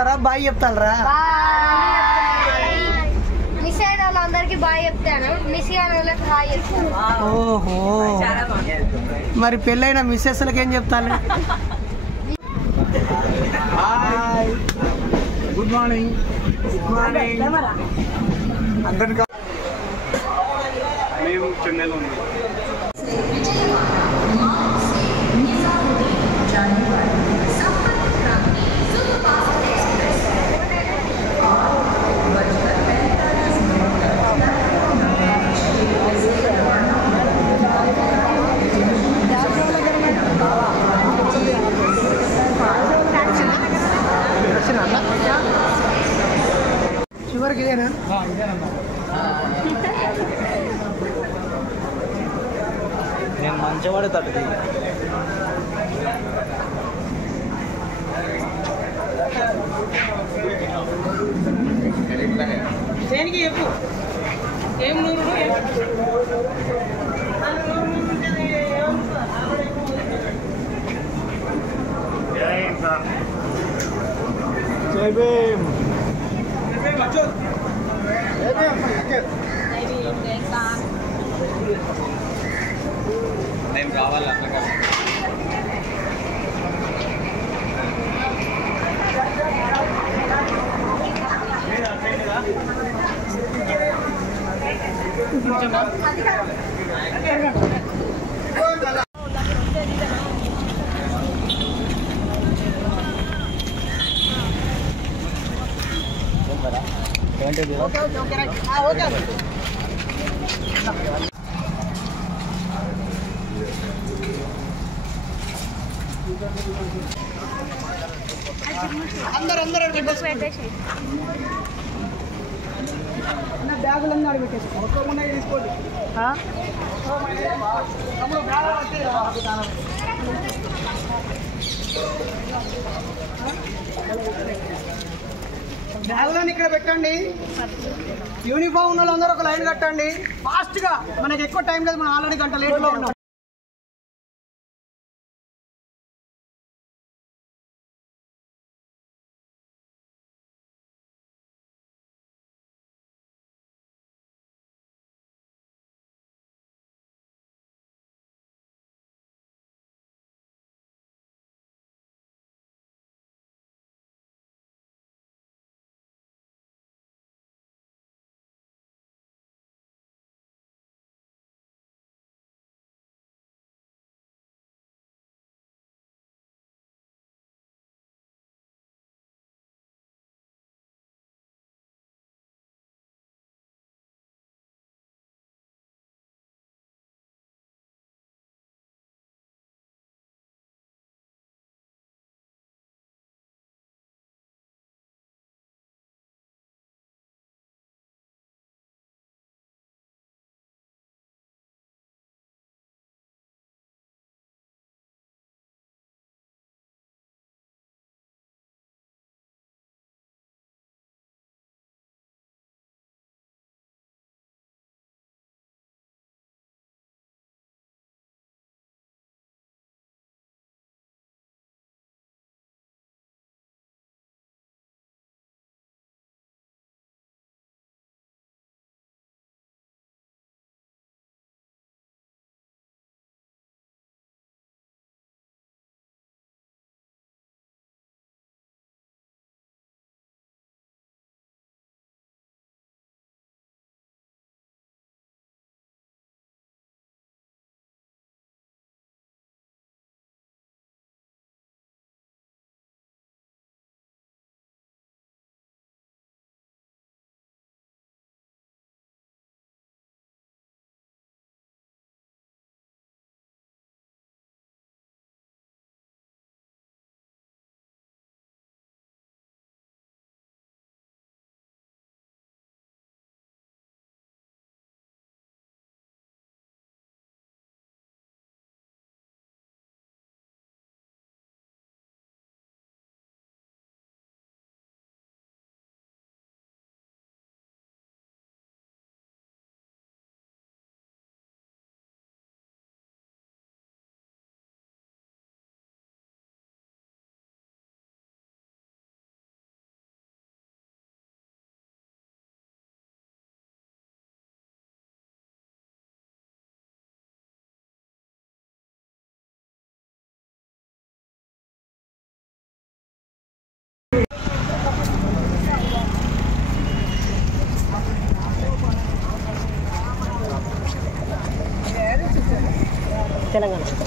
చెప్తారా బాయ్ చెప్తారా? మిస్ అయిన వాళ్ళందరికీ బాయ్ చెప్తాను, మిస్ అయిన వాళ్ళకి హాయ్ చెప్తాను. ఓహో, మరి పెళ్ళైన మిస్సెస్లకి ఏం చెప్తాను? Hi, good morning. Good morning అందరికీ. మేము చెన్నైలో ఉన్నాం. చివరికి ఇదేనా? నేను మంచివాడే తట్టుది. దేనికి చెప్పు, ఏం నూరు జై భీమ్. నేను కావాలి అట్లా. బ్యాగులన్నీ అడిపెట్టేసి ఒక్కకుండా తీసుకోండి. బ్యాగులన్నీ ఇక్కడ పెట్టండి. యూనిఫామ్ ఉన్న వాళ్ళందరూ ఒక లైన్ కట్టండి ఫాస్ట్గా. మనకి ఎక్కువ టైం లేదు, మనం ఆల్రెడీ గంట లేట్లో ఉన్నాం. తెలంగాణ.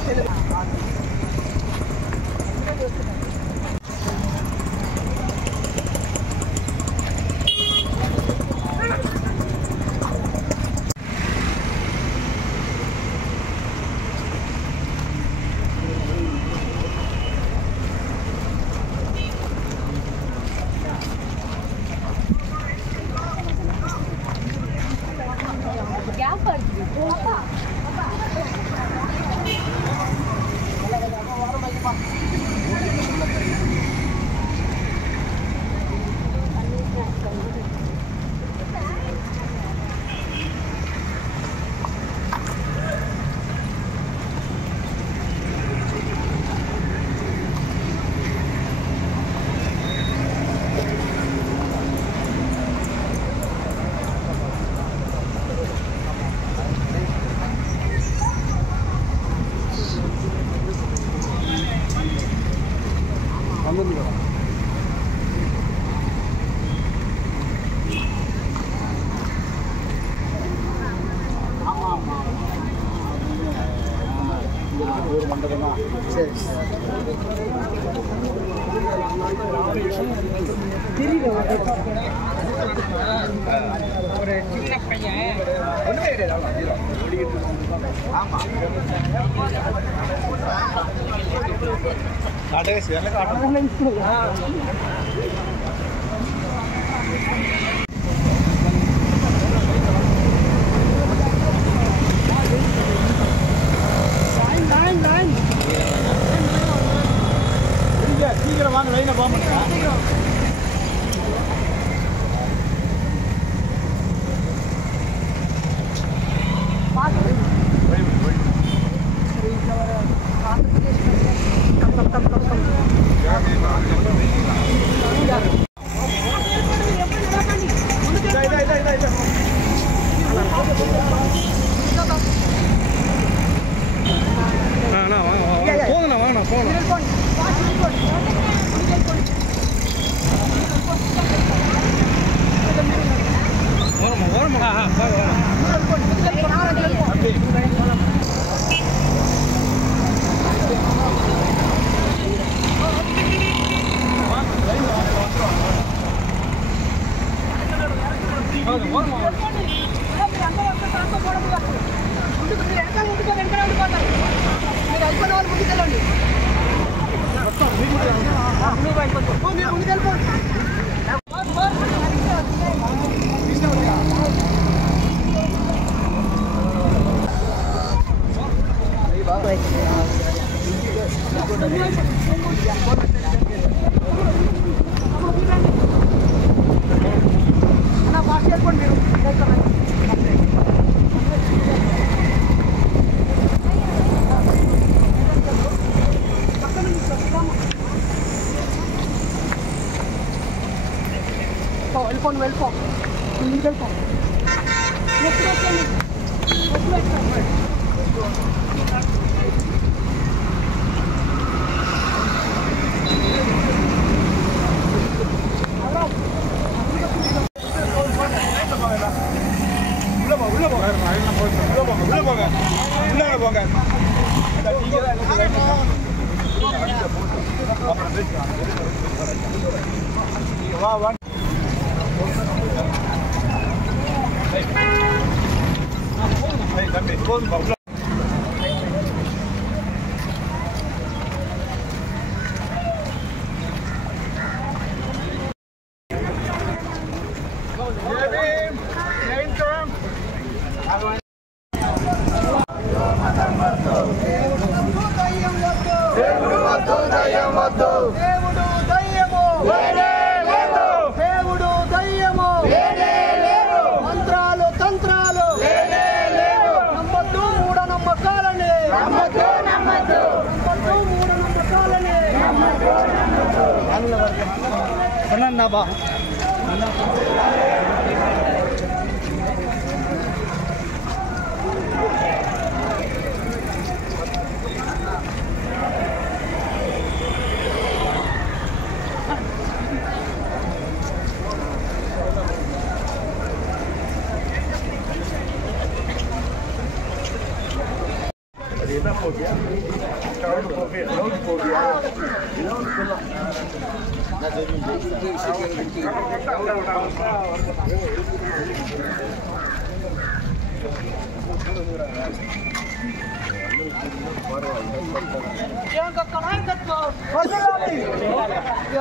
हो गया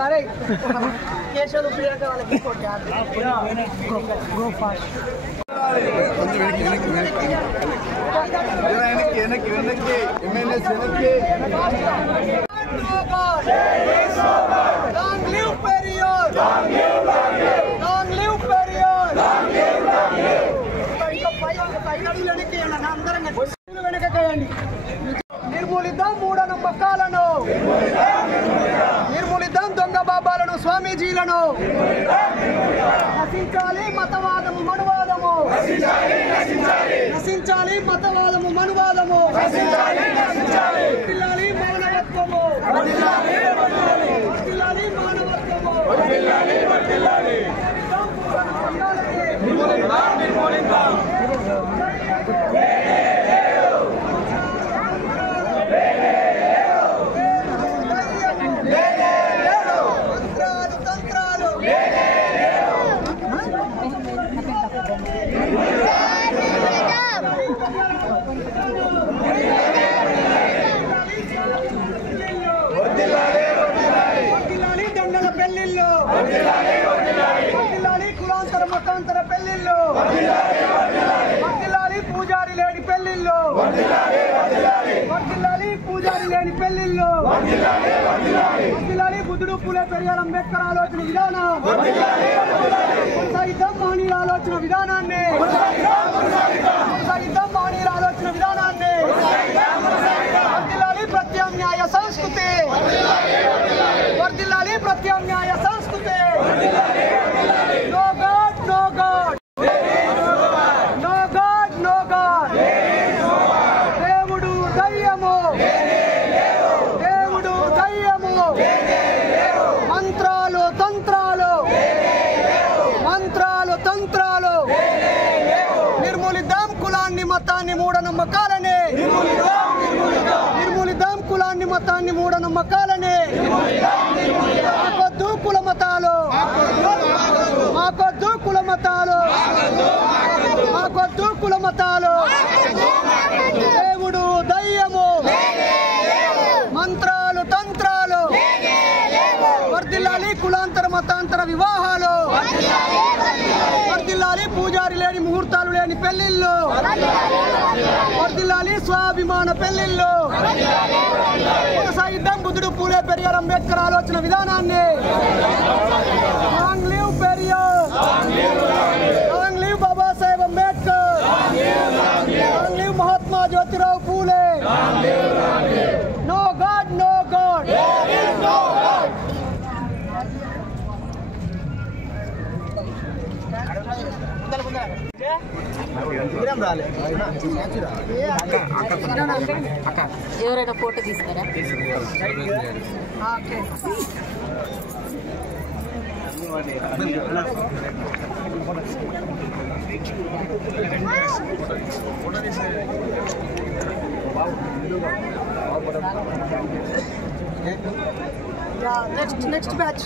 अरे केशव प्रियंका వాళ్ళకి गो fast Long live Periyar! Long live Periyar! నిర్మూలిద్దాం మూఢనమ్మకాలను, నిర్మూలిద్దాం దొంగ బాబాలను, స్వామీజీలను. నశించాలి మతవాదము మనువాదము, నశించాలి మతవాదము మనువాదము, వర్ధిల్లాలి మానవత్వము, వర్ధిల్లాలి మానవత్వము. దండల పెళ్లిళ్ళు, వర్ధిల్లాలి కులాంతర మతాంతర పెళ్లిళ్ళు, వర్ధిల్లాలి పూజారి లేని పెళ్లిళ్ళు, వర్ధిల్లాలి పూజారి లేని పెళ్లిళ్ళు, వర్ధిల్లాలి బుద్ధుడు పూలే పెరియార్ అంబేద్కర్ ఆలోచన విధానం, కొనసాగిద్దాం మహనీయుల ఆలోచన విధానాన్ని, కొనసాగిద్దాం మహనీయుల ఆలోచన విధానాన్ని. వర్ధిల్లాలి ప్రత్యామ్నాయ సంస్కృతి, వర్ధిల్లాలి ప్రత్యామ్నాయ సంస్కృతి. No god no god, no god no god. దేవుడు దయ్యము, దేవుడు దయ్యము. మంత్రాలు తంత్రాలు, మంత్రాలు తంత్రాలు. నిర్మూలిద్దాం కులాన్ని మతాన్ని మూఢనమ్మకాలని, నిర్మూలిద్దాం కులాన్ని మతాన్ని మూఢనమ్మకాలని. మాకొద్దు కుల మతాలు, మాకొద్దు కుల మతాలు, మాకొద్దు కుల మతాలు. దేవుడు దయ్యము, మంత్రాలు తంత్రాలు. వర్ధిల్లాలి కులాంతర మతాంతర వివాహాలు, వర్ధిల్లాలి పూజారి లేని ముహూర్తాలు లేని పెళ్లిళ్ళు, వర్ధిల్లాలి స్వాభిమాన పెళ్లిళ్ళు. కొనసాగిద్దాం బుద్ధుడు పూలే పెరియార్ అంబేద్కర్ ఆలోచన విధానాన్ని. Long live Periyar, long live Babasaheb Ambedkar, long live Mahatma Jyotirao Phule. No god no god. ఎవరైనా ఫోటో తీస్తారా? Next batch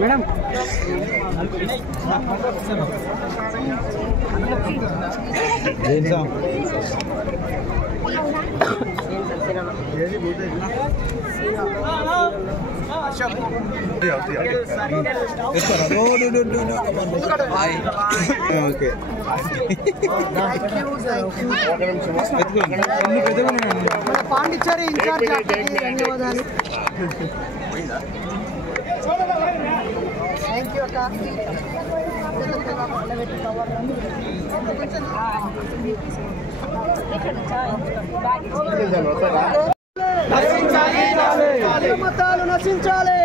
madam. Pondicherry incharge ధన్యవాదాలు. థ్యాంక్ యూ అక్క. మతాలు నశించాలి.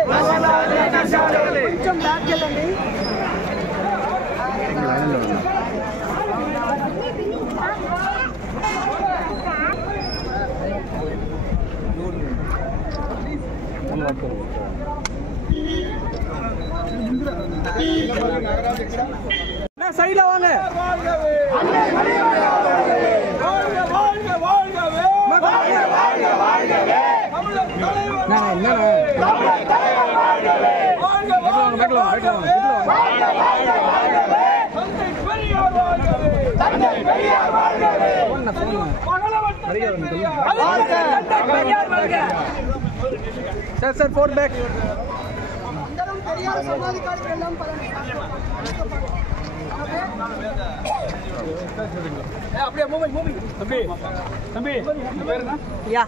కొంచెం బ్యాక్ వెళ్ళండి. சைடுல வாங்க. வாழ்க வாழ்க సార్ 4 బ్యాక్ అందరం పెరియార్ సమాధి కాడికి వెళ్దాం పదండి. அப்படியே மூவிங் தம்பி యా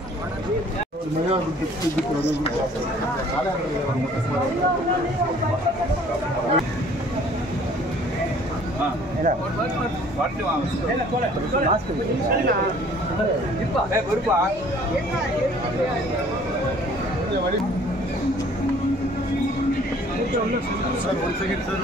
సార్ 1 సెకండ్ సార్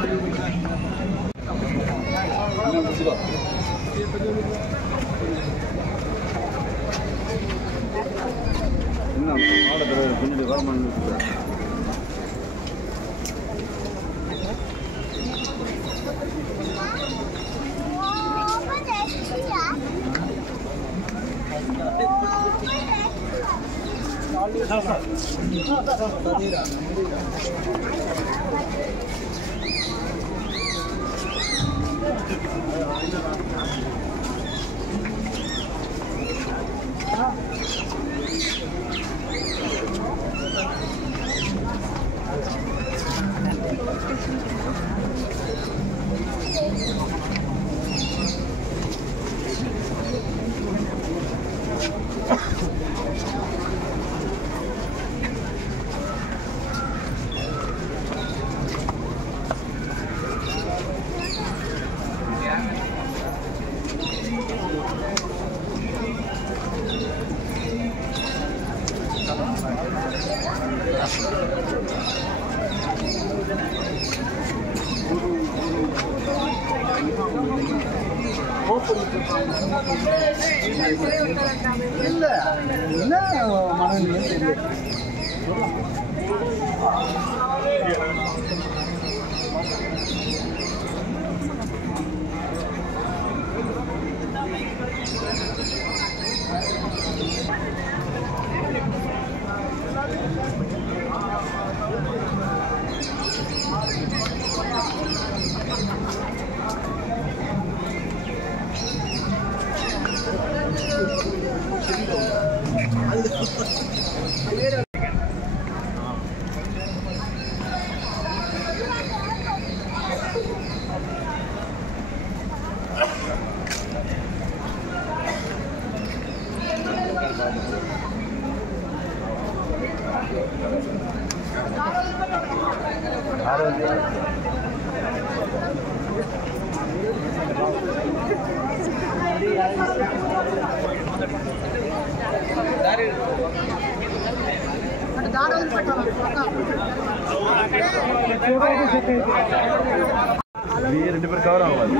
ரெண்டு பேர் கவர் ஆகும்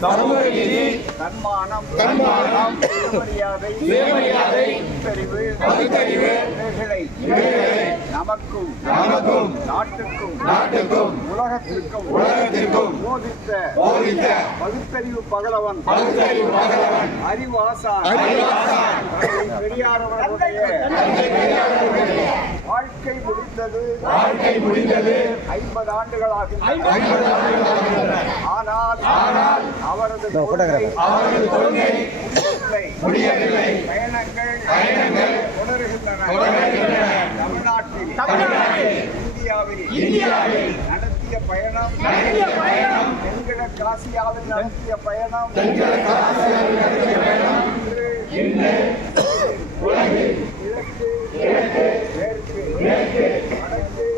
சமூக நீதி தன்மானம் சுயமரியாதை பகுத்தறிவு இவைகளை நமக்கும் நாட்டுக்கும் உலகத்திற்கும் போதித்த பகுத்தறிவு பகலவன் அறிவாசான் பெரியார் அவர்களுடைய வாழ்க்கை முடிந்தது 50 ஆண்டுகளாகின்றன. ஆனால் அவரது கொள்கை முடியவில்லை. பயணங்கள் தொடர்கின்றன. தமிழ்நாட்டில் இந்தியாவில் நடத்திய பயணம் தென்கிழக்காசியாவில் நடத்திய பயணம் இன்று உலகில் கிழக்கு மேற்கு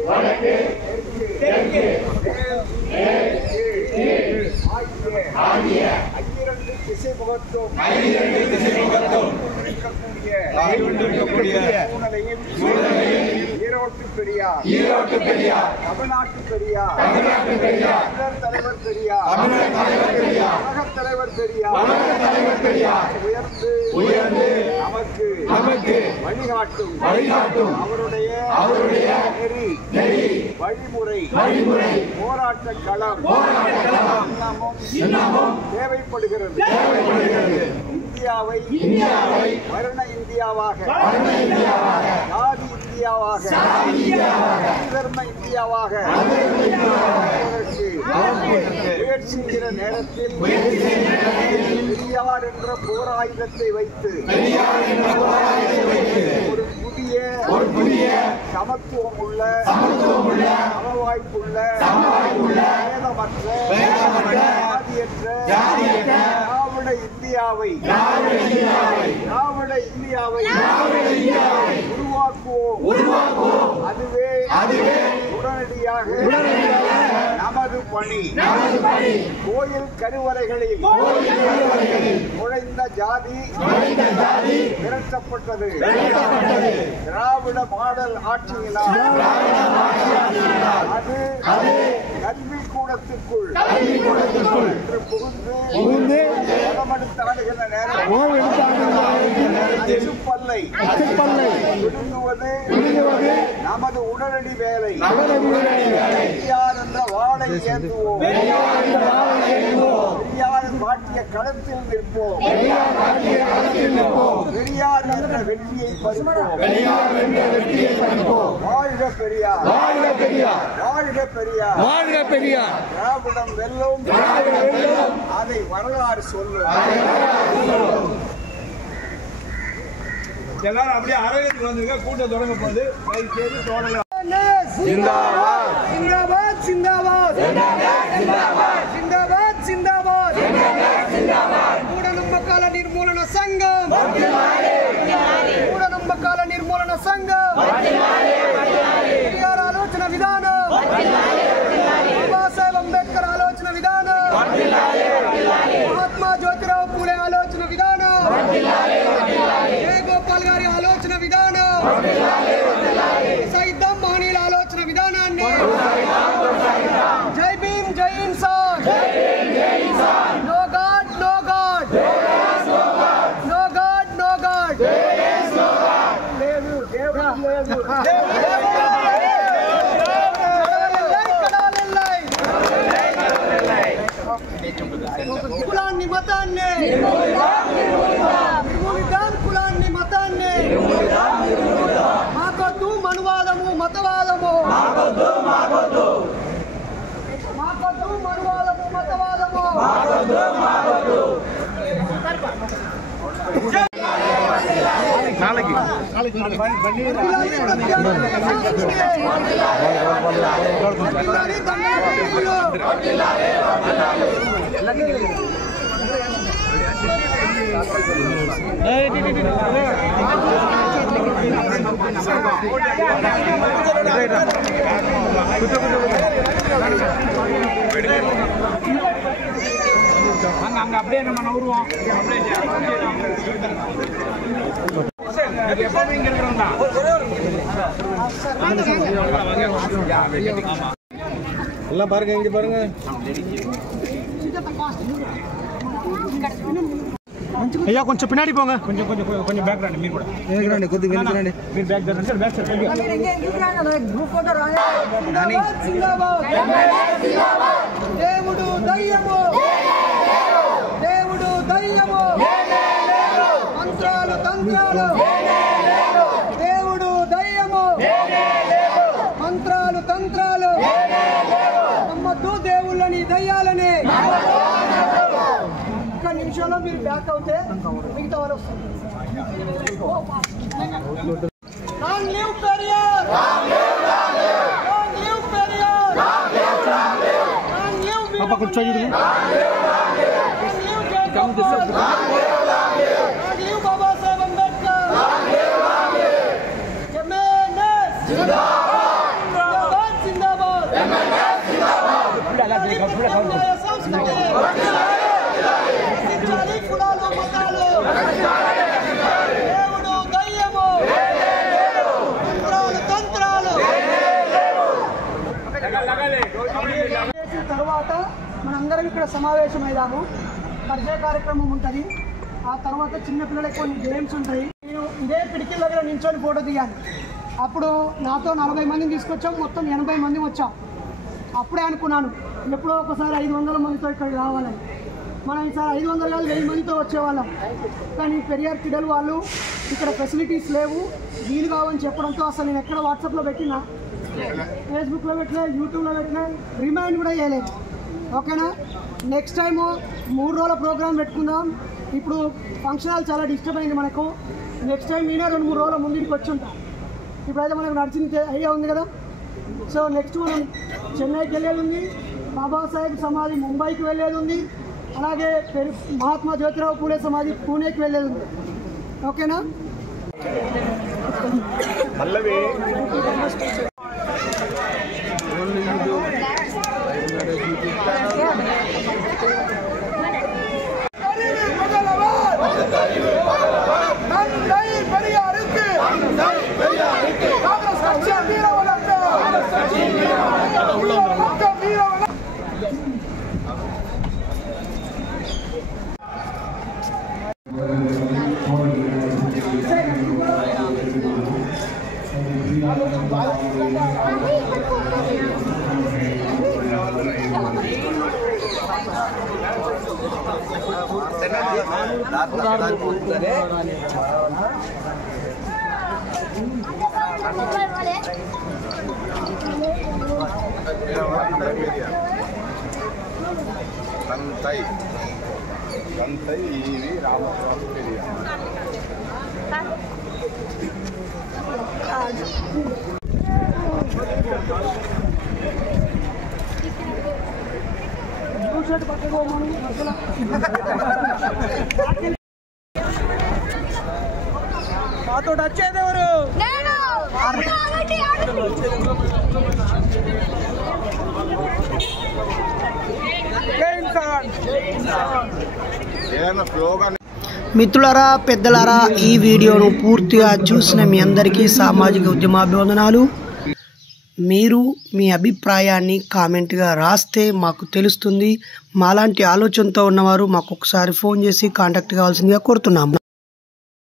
வடக்கு தெற்கு ஆகிய 12 திசை முகத்தும் இருக்கக்கூடிய சூழ்நிலையில் ஈரோட்டு பெரியார் தமிழ்நாட்டு பெரியார் தமிழர் தலைவர் பெரியார் உலகத் தலைவர் பெரியார் உயர்ந்து நமக்கு வழிகாட்டும் அவருடைய நெறி வழிமுறை போராட்ட களம் இன்னமும் தேவைப்படுகிறது. இந்தியாவை வருண இந்தியாவாக ஜாதி இந்தியாவாக தர்ம இந்தியாவாக முயற்சிக்கிற நேரத்தில் பெரியார் என்ற போராயுதத்தை வைத்து ஒரு புதிய சமத்துவம் உள்ள சமவாய்ப்புள்ள ஜாதியற்ற திராவிட இந்தியாவை உருவாக்குவோம். அதுவே உடனடியாக நமது பணி. கோயில் கருவறைகளில் நுழைந்த ஜாதி விரட்டப்பட்டது. திராவிட மாடல் ஆட்சியினால் அது கல்வி கூடத்திற்குள் புகுந்து பதமெடுத்து ஆடுகிற நேரம் அச்சுப்பல்லை விழுங்குவது நமது உடனடி வேலை. பெரியார் என்ற வாளை ஏந்துவோம். பெரியாரின் காட்டிய களத்தில் நிற்போம். பெரியார் என்ற வெற்றியை பறிப்போம். வாழ்க பெரியார், வாழ்க பெரியார், வாழ்க பெரியார். திராவிடம் வெல்லும், அதை வரலாறு சொல்லும். எல்லாரும் அப்படியே அரங்கத்துக்கு வந்துருக்க, கூட்டம் தொடங்க போகுது. தொடங்க. जिंदाबाद जिंदाबाद जिंदाबाद जिंदाबाद जिंदाबाद మూఢనమ్మకాల నిర్మూలన సంఘం మూఢనమ్మకాల నిర్మూలన సంఘం పెరియార్ ఆలోచన విధానం బాబాసాహెబ్ అంబేద్కర్ ఆలోచన విధానం మహాత్మా జ్యోతిరావు పూలే ఆలోచన విధానం జయగోపాల్ గారి ఆలోచన విధానం సైద్దం మహనీయుల ఆలోచన విధానాన్ని జై భీమ్ జై ఇన్సాన్ no god no god no god no god కులాన్ని మతాన్ని నిర్మూలిద్దాం, కులాన్ని మతాన్ని మాకొద్దు మనువాదము మతవాదము, మాకొద్దు మనువాదము మతవాదము. அங்க அப்படியே நம்ம நவுருவோம். எப்பவுமே இங்க இருக்கிறோம் தான். எல்லாம் பாருங்க, இங்க பாருங்க. అయ్యా కొంచెం పిన్నాడి పోంగ, కొంచెం బ్యాక్ రండి. మీరు కూడా రండి, కొద్దిగా రండి. మీరు బ్యాక్ రండి. బ్యాక్ సైడ్ దేవుడు దయ్యము, దేవుడు దయ్యము, మంత్రాలు తంత్రాలు, దేవుడు దయ్యము, మంత్రాలు తంత్రాలు, నమ్మద్దు దేవుళ్ళని దయ్యాలని. ఒక్క నిమిషంలో మీరు బ్యాక్ అవుతే మిగతా వారు వస్తారు. Long live Periyar! Long live Periyar! Long live Veerapandiya! Long live Jacob! Long live Baba Saheb Ambedkar! MNS! Zindabad! Zindabad! రక్షించాలి కులాలు మతాలు. దేవుడు దయ్యము, మంత్రాలు తంత్రాలు. తర్వాత మనందరం ఇక్కడ సమావేశమైదాము. పరిచయ కార్యక్రమం ఉంటుంది. ఆ తర్వాత చిన్నపిల్లలకి కొన్ని గేమ్స్ ఉంటాయి. నేను ఇదే పిడికిల దగ్గర నిల్చొని ఫోటో దిగాను. అప్పుడు నాతో 40 మందిని తీసుకొచ్చాం, మొత్తం 80 మంది వచ్చాం. అప్పుడే అనుకున్నాను ఎప్పుడో ఒకసారి 500 మందితో ఇక్కడికి రావాలని. మనం ఈసారి 500 కాదు 1000 మందితో వచ్చేవాళ్ళం. కానీ పెరియార్ కిడలు వాళ్ళు ఇక్కడ ఫెసిలిటీస్ లేవు, వీలు కావని చెప్పడంతో అసలు నేను ఎక్కడ వాట్సాప్లో పెట్టినా, ఫేస్బుక్లో పెట్టినా, యూట్యూబ్లో పెట్టినా, రిమైండ్ కూడా చేయలేదు. ఓకేనా, నెక్స్ట్ టైము 3 రోజుల ప్రోగ్రామ్ పెట్టుకుందాం. ఇప్పుడు ఫంక్షన్ హాల్ చాలా డిస్టర్బ్ అయింది మనకు. నెక్స్ట్ టైం నేనే 2-3 రోజుల ముందుకి వచ్చి ఉంటాను. ఇప్పుడైతే మనకు నడిచింది అయ్యే ఉంది కదా. సో నెక్స్ట్ మనం చెన్నైకి వెళ్ళేది ఉంది, బాబాసాహెబ్ సమాధి ముంబైకి వెళ్ళేది ఉంది, అలాగే మహాత్మా జ్యోతిరావు పూలే సమాధి పూణేకి వెళ్ళేది ఉంది. ఓకేనా, కంతై ఇది రామస్వామి పెరియార్. మాతో వచ్చేది ఎవరు? మిత్రులారా, పెద్దలారా, ఈ వీడియోను పూర్తిగా చూసిన మీ అందరికీ సామాజిక ఉద్యమాభివందనాలు. మీరు మీ అభిప్రాయాన్ని కామెంట్గా రాస్తే మాకు తెలుస్తుంది. మాలాంటి ఆలోచనతో ఉన్నవారు మాకు ఒకసారి ఫోన్ చేసి కాంటాక్ట్ కావాల్సిందిగా కోరుతున్నాము.